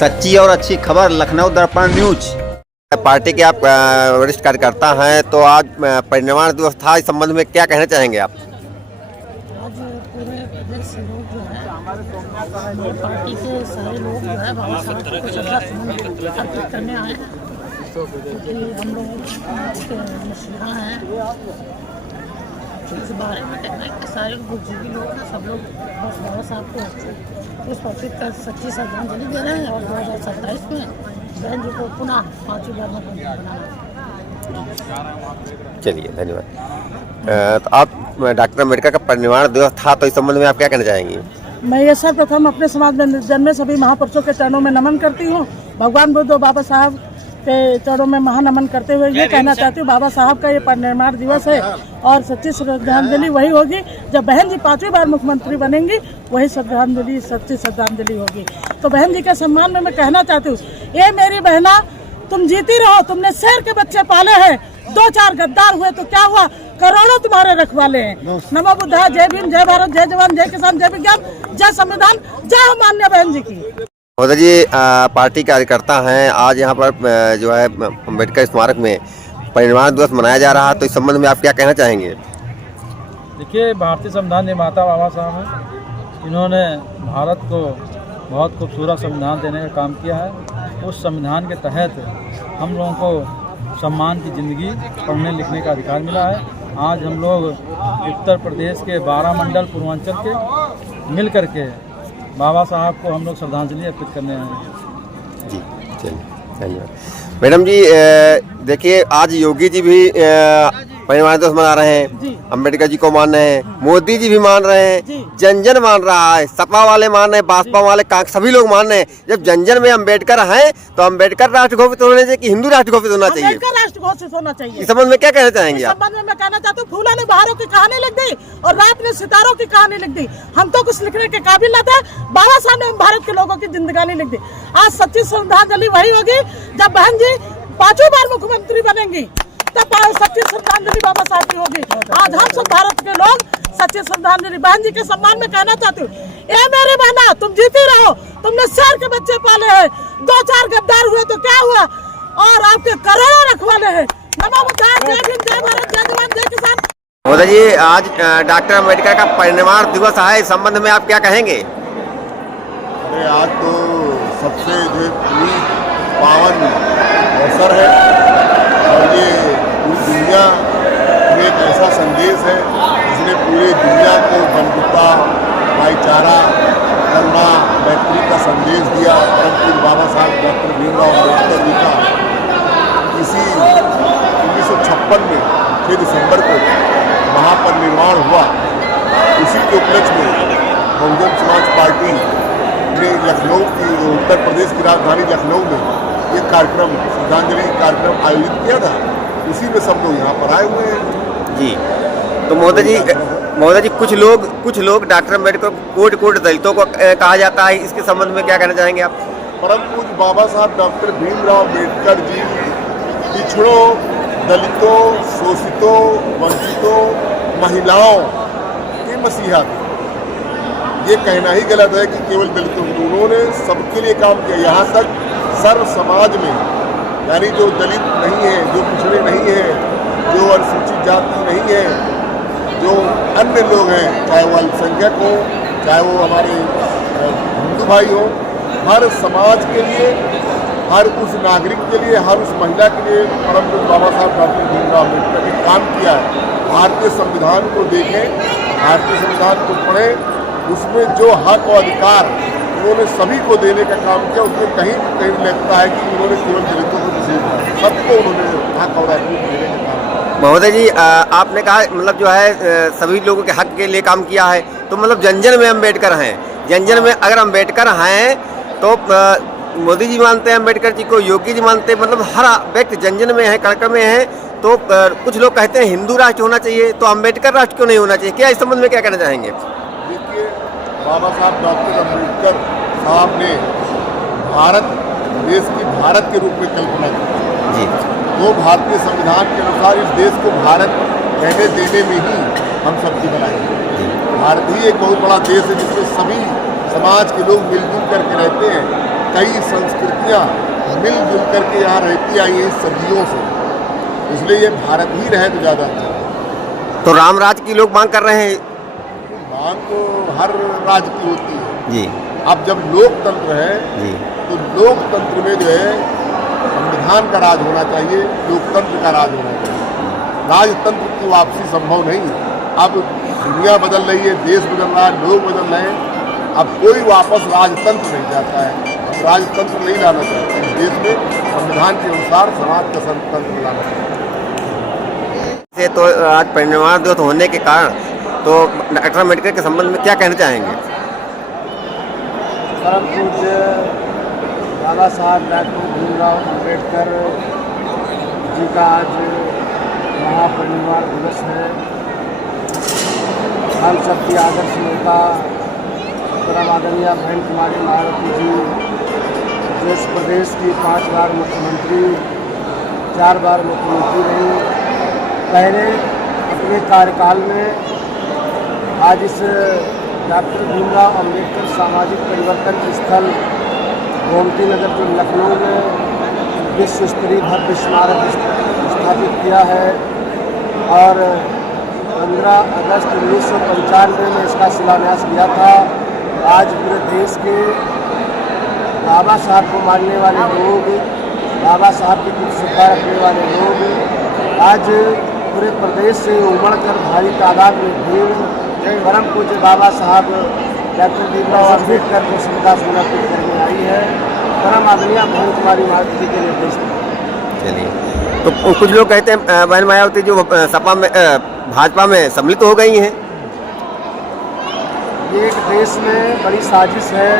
सच्ची और अच्छी खबर लखनऊ दर्पण न्यूज। पार्टी के आप वरिष्ठ कार्यकर्ता हैं, तो आज परिनिर्वाण दिवस था, इस संबंध में क्या कहना चाहेंगे आप? आज पूरे प्रदेश से लोग जो है पार्टी के सारे लोग जो है बाबा साहब को श्रद्धासुमन अर्पित करने आए हैं, क्योंकि हम लोग मसीहा हैं। इस बारे में कहना है कि सारे बुद्धिजीवी लोग हैं, सब लोग बस बाबा साहब को पुष्प अर्पित कर सच्ची श्रद्धांजलि दे रहे हैं और 2027 में बहन जी को पुनः 5वीं बार मुख्यमंत्री बनाना। चलिए, धन्यवाद। तो आप डॉक्टर अम्बेडकर का परिनिर्वाण दिवस था, तो इस संबंध में आप क्या कहना चाहेंगी? मैं ये सर्वप्रथम अपने समाज में जन्मे सभी महापुरुषों के चरणों में नमन करती हूँ। भगवान बुद्ध और बाबा साहब के चरणों में महानमन करते हुए ये कहना चाहती हूँ, बाबा साहब का ये परिनिर्वाण दिवस है और सच्ची श्रद्धांजलि वही होगी जब बहन जी 5वीं बार मुख्यमंत्री बनेंगी, वही श्रद्धांजलि सच्ची श्रद्धांजलि होगी। तो बहन जी के सम्मान में मैं कहना चाहती हूँ, ये मेरी बहना तुम जीती रहो, तुमने शेर के बच्चे पाले हैं, 2-4 गद्दार हुए तो क्या हुआ, करोड़ों तुम्हारे रखवाले हैं। नमो बुद्धा, जय भीम, जय भारत, जय जवान, जय किसान, जय विज्ञान, जय संविधान, जय माननीय बहन जी की। महोदय जी, पार्टी कार्यकर्ता हैं, आज यहाँ पर जो है अम्बेडकर स्मारक में परिनिर्वाण दिवस मनाया जा रहा है, तो इस संबंध में आप क्या कहना चाहेंगे? देखिए, भारतीय संविधान निर्माता बाबा साहब हैं, इन्होंने भारत को बहुत खूबसूरत संविधान देने का काम किया है। उस संविधान के तहत हम लोगों को सम्मान की ज़िंदगी, पढ़ने लिखने का अधिकार मिला है। आज हम लोग उत्तर प्रदेश के 12 मंडल पूर्वांचल के मिल करके बाबा साहब को हम लोग श्रद्धांजलि अर्पित करने आए हैं। जी, चलिए, धन्यवाद। मैडम जी, देखिए, आज योगी जी भी परिनिर्वाण दिवस मना रहे हैं, अम्बेडकर जी को मान रहे हैं, मोदी जी भी मान रहे हैं, जन जन मान रहा है, सपा वाले मान रहे हैं, भाजपा वाले, सभी लोग मान रहे हैं। जब जन जन में अम्बेडकर हैं, तो अम्बेडकर राष्ट्र घोषित होने चाहिए कि हिंदू राष्ट्र घोषित होना चाहिए? राष्ट्र घोषित होना चाहिए। इस संबंध में क्या कहना चाहेंगे आप? इस संबंध में मैं कहना चाहती हूँ, फूला ने बहारों की कहानी लिख दी और रात ने सितारों की कहानी लिख दी। हम तो कुछ लिखने के काबिल न थे, बाबा साहब ने भारत के लोगों की जिंदगानी लिख दी। आज सच्ची श्रद्धांजलि वही होगी जब बहन जी 5वीं बार मुख्यमंत्री बनेंगी, तब सच्ची श्रद्धांजलि बाबा साहब की होगी। आज हम सब भारत के लोग सच्ची श्रद्धांजलि बहन जी के सम्मान में कहना चाहती हूँ, ए मेरी बहना, तुम जीती रहो, तुमने शेर के बच्चे पाले हैं, 2-4 गद्दार हुए तो क्या हुआ, और आपके करोड़ों रखवाले हैं। नमो बुद्धाय, जय भीम, जय भारत, जय जवान, जय किसान। मोदी जी, आज डॉक्टर अम्बेडकर का परिनिर्वाण दिवस है, इस संबंध में आप क्या कहेंगे? अरे, आज तो सबसे जो पावन अवसर है और ये पूरी दुनिया में एक ऐसा संदेश है जिसने पूरी दुनिया को बंधुता, भाईचारा, करुणा, मैत्री का संदेश दिया। परंतु बाबा साहब डॉक्टर भीमराव अम्बेडकर जी का इसी 1956 में 6 दिसंबर को महापरिनिर्वाण हुआ। उसी के उपलक्ष्य में बहुजन समाज पार्टी ने लखनऊ की, उत्तर प्रदेश की राजधानी लखनऊ में ये कार्यक्रम, श्रद्धांजलि कार्यक्रम आयोजित किया था। उसी में सब लोग यहाँ पर आए हुए हैं। जी, तो मोदी जी, कुछ लोग डॉक्टर अम्बेडकर को कोट दलितों को कहा जाता है, इसके संबंध में क्या कहना चाहेंगे आप? परम पूज्य बाबा साहब डॉक्टर भीमराव अम्बेडकर जी पिछड़ों, दलितों, शोषितों, वंचितों, महिलाओं के मसीहा थे। ये कहना ही गलत है कि केवल दलितों, उन्होंने सबके लिए काम किया। यहाँ तक सर्व समाज में, यानी जो दलित नहीं है, जो पिछड़े नहीं है, जो अनुसूचित जाति नहीं है, जो अन्य लोग हैं, चाहे वो अल्पसंख्यक हो, चाहे वो हमारे हिंदू भाई हो, हर समाज के लिए, हर उस नागरिक के लिए, हर उस महिला के लिए परम पूज्य बाबा साहब डॉक्टर भीमराव अम्बेडकर ने काम किया है। भारतीय संविधान को देखें, भारतीय संविधान को पढ़ें, उसमें जो हक और अधिकार उन्होंने सभी को देने का काम किया, उसमें कहीं लगता है कि उन्होंने केवल दलितों को विशेष, सबको उन्होंने हक और अधिकार देने का काम किया। महोदय जी, आपने कहा मतलब जो है सभी लोगों के हक के लिए काम किया है, तो मतलब जन जन में अम्बेडकर हैं। जन जन में अगर अम्बेडकर हैं तो मोदी जी मानते हैं अम्बेडकर जी को, योगी जी मानते हैं, मतलब हर व्यक्ति जन जन में है, कण में है। तो कुछ लोग कहते हैं हिंदू राष्ट्र होना चाहिए, तो अम्बेडकर राष्ट्र क्यों नहीं होना चाहिए? क्या इस संबंध में क्या कहना चाहेंगे? देखिए, बाबा साहब डॉक्टर अम्बेडकर साहब ने भारत देश की भारत के रूप में कल्पना की जी। तो भारतीय संविधान के अनुसार इस देश को भारत कहने देने में ही हम सबकी बनाई है। भारत ही एक बहुत बड़ा देश है जिसमें सभी समाज के लोग मिलजुल करके रहते हैं। कई संस्कृतियाँ मिलजुल करके यहाँ रहती आई हैं सदियों से, इसलिए ये भारत ही रहे तो ज़्यादा अच्छा है। तो राम राज की लोग मांग कर रहे हैं। मांग तो हर राज्य की होती है जी अब जब लोकतंत्र है जी तो लोकतंत्र में जो है संविधान का राज होना चाहिए, लोकतंत्र का राज होना चाहिए। राजतंत्र की वापसी संभव नहीं। अब दुनिया बदल रही है, देश बदल रहा है, लोग बदल रहे हैं, अब कोई वापस राजतंत्र नहीं चाहता है। हम राजतंत्र नहीं लाना चाहते हैं देश में, संविधान के अनुसार समाज का तंत्र लाना चाहते हैं। तो आज परिनिर्वाण दिवस होने के कारण तो डॉक्टर अम्बेडकर के संबंध में क्या कहना चाहेंगे? परम पूज्य बाबा साहब डॉक्टर भीमराव अम्बेडकर जी का आज महापरिनिर्वाण दिवस है। हम सबकी आदर्श नेता परम आदरणीय बहन कुमारी मायावती जी, जो इस प्रदेश की 5 बार मुख्यमंत्री, 4 बार मुख्यमंत्री रही, पहले अपने कार्यकाल में आज इस डॉक्टर भीमराव अम्बेडकर सामाजिक परिवर्तन स्थल गोमती नगर जो लखनऊ में विश्व स्तरीय भव्य स्मारक स्थापित किया है और 15 अगस्त 1995 में इसका शिलान्यास किया था। आज पूरे देश के बाबा साहब को मानने वाले लोग, बाबा साहब की कुछ श्रद्धा रखने वाले लोग आज पूरे प्रदेश से उमड़ कर भारी तादाद में भीड़ परम पूज्य बाबा साहब डॉक्टर भीमराव अम्बेडकर को श्रद्धा समर्पित करने आई है, परम आदरणीय बहन कुमारी मायावती के निर्देश पर। चलिए, तो कुछ लोग कहते हैं बहन मायावती जो सपा में भाजपा में सम्मिलित हो गई हैं। ये एक देश में बड़ी साजिश है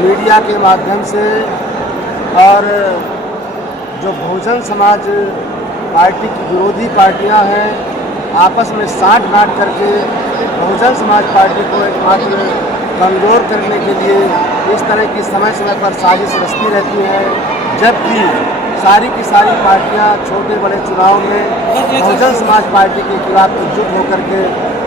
मीडिया के माध्यम से, और जो बहुजन समाज पार्टी की विरोधी पार्टियां हैं आपस में साठ गांठ करके बहुजन समाज पार्टी को एकमात्र कमज़ोर करने के लिए इस तरह की समय समय पर साजिश रचती रहती है, जबकि सारी की सारी पार्टियां छोटे बड़े चुनाव में बहुजन समाज पार्टी के खिलाफ एकजुट होकर के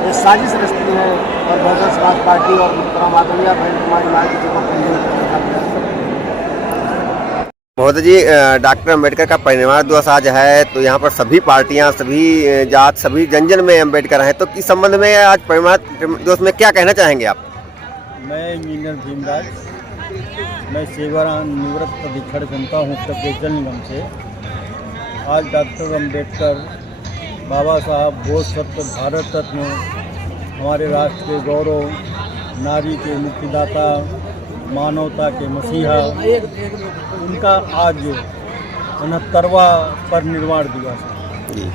ये साजिश रचती हैं और बहुजन समाज पार्टी और आदरणीय बहन कुमारी मायावती जी को कमजोर करने का महोदय जी, डॉक्टर अम्बेडकर का परिनिर्वाण दिवस आज है, तो यहाँ पर सभी पार्टियाँ, सभी जात, सभी जन में अम्बेडकर हैं, तो इस संबंध में आज परिनिर्वाण दिवस में क्या कहना चाहेंगे आप? मैं इंजीनियर भीमराज, मैं सेवाराम निवृत्त अधीक्षण जनता हूँ उत्तर प्रदेश जल निगम से। आज डॉक्टर अम्बेडकर बाबा साहब बोध सत्य भारत रत्न, हमारे राष्ट्र के गौरव, नारी के मुक्तिदाता, मानवता के मसीहा, उनका आज 69वां परिनिर्वाण दिवस है।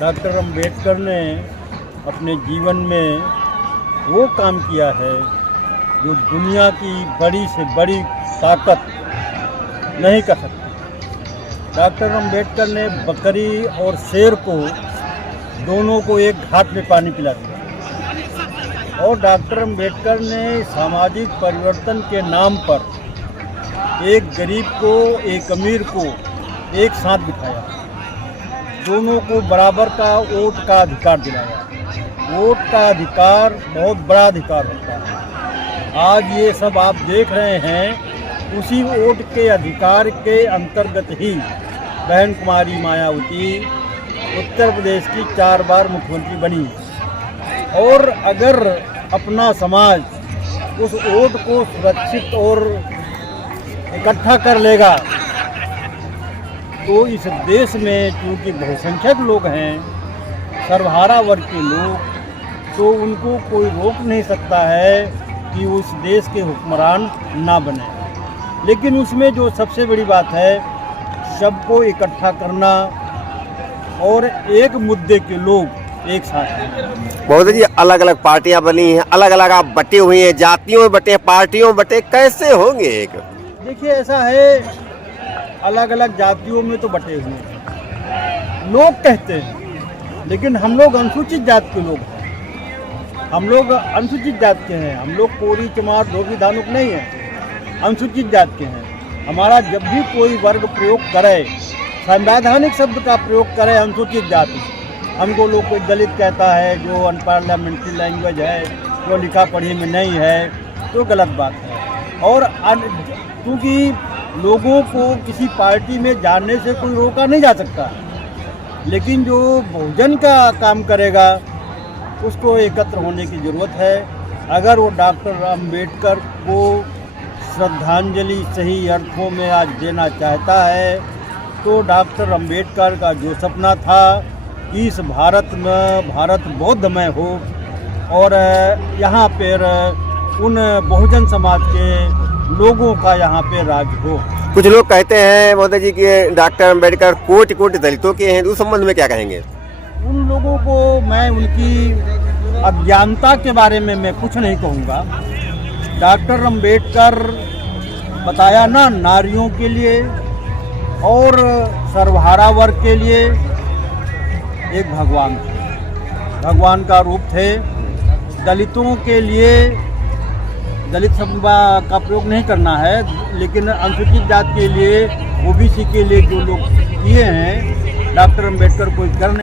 डॉक्टर अम्बेडकर ने अपने जीवन में वो काम किया है जो दुनिया की बड़ी से बड़ी ताकत नहीं कर सकती। डॉक्टर अम्बेडकर ने बकरी और शेर को दोनों को एक घाट में पानी पिला दिया, और डॉक्टर अम्बेडकर ने सामाजिक परिवर्तन के नाम पर एक गरीब को, एक अमीर को एक साथ बिठाया, दोनों को बराबर का वोट का अधिकार दिलाया। वोट का अधिकार बहुत बड़ा अधिकार होता है। आज ये सब आप देख रहे हैं, उसी वोट के अधिकार के अंतर्गत ही बहन कुमारी मायावती उत्तर प्रदेश की 4 बार मुख्यमंत्री बनी। और अगर अपना समाज उस वोट को सुरक्षित और इकट्ठा कर लेगा तो इस देश में क्योंकि बहुसंख्यक लोग हैं, सर्वहारा वर्ग के लोग, तो उनको कोई रोक नहीं सकता है कि उस देश के हुक्मरान ना बने। लेकिन उसमें जो सबसे बड़ी बात है, सबको इकट्ठा करना और एक मुद्दे के लोग एक साथ हैं। महोदय जी, अलग अलग पार्टियां बनी हैं, अलग अलग आप बटे हुए हैं, जातियों में बटे, पार्टियों में बटे, कैसे होंगे एक? देखिए, ऐसा है, अलग अलग जातियों में तो बटे हुए हैं, लोग कहते हैं, लेकिन हम लोग अनुसूचित जात के लोग हैं। हम लोग अनुसूचित जात के हैं, हम लोग कोरी चमार धोबी धानुक नहीं हैं, अनुसूचित जात के हैं। हमारा जब भी कोई वर्ग प्रयोग करे, संवैधानिक शब्द का प्रयोग करे अनुसूचित जाति, हमको लोग कोई दलित कहता है, जो अनपार्लियामेंट्री लैंग्वेज है, जो लिखा पढ़ी में नहीं है, तो गलत बात है। और क्योंकि लोगों को किसी पार्टी में जाने से कोई रोका नहीं जा सकता, लेकिन जो बहुजन का काम करेगा उसको एकत्र होने की ज़रूरत है। अगर वो डॉक्टर अंबेडकर को श्रद्धांजलि सही अर्थों में आज देना चाहता है तो डॉक्टर अंबेडकर का जो सपना था कि इस भारत में भारत बौद्धमय हो और यहाँ पर उन बहुजन समाज के लोगों का यहाँ पे राज हो। कुछ लोग कहते हैं मोदी जी कि डॉक्टर अंबेडकर कोटि कोटि दलितों के हैं, उस संबंध में क्या कहेंगे? उन लोगों को मैं उनकी अज्ञानता के बारे में मैं कुछ नहीं कहूँगा। डॉक्टर अंबेडकर बताया ना, नारियों के लिए और सर्वहारा वर्ग के लिए एक भगवान का रूप थे। दलितों के लिए दलित शब्द का प्रयोग नहीं करना है, लेकिन अनुसूचित जाति के लिए, ओबीसी के लिए जो लोग किए हैं डॉक्टर अंबेडकर कोई कर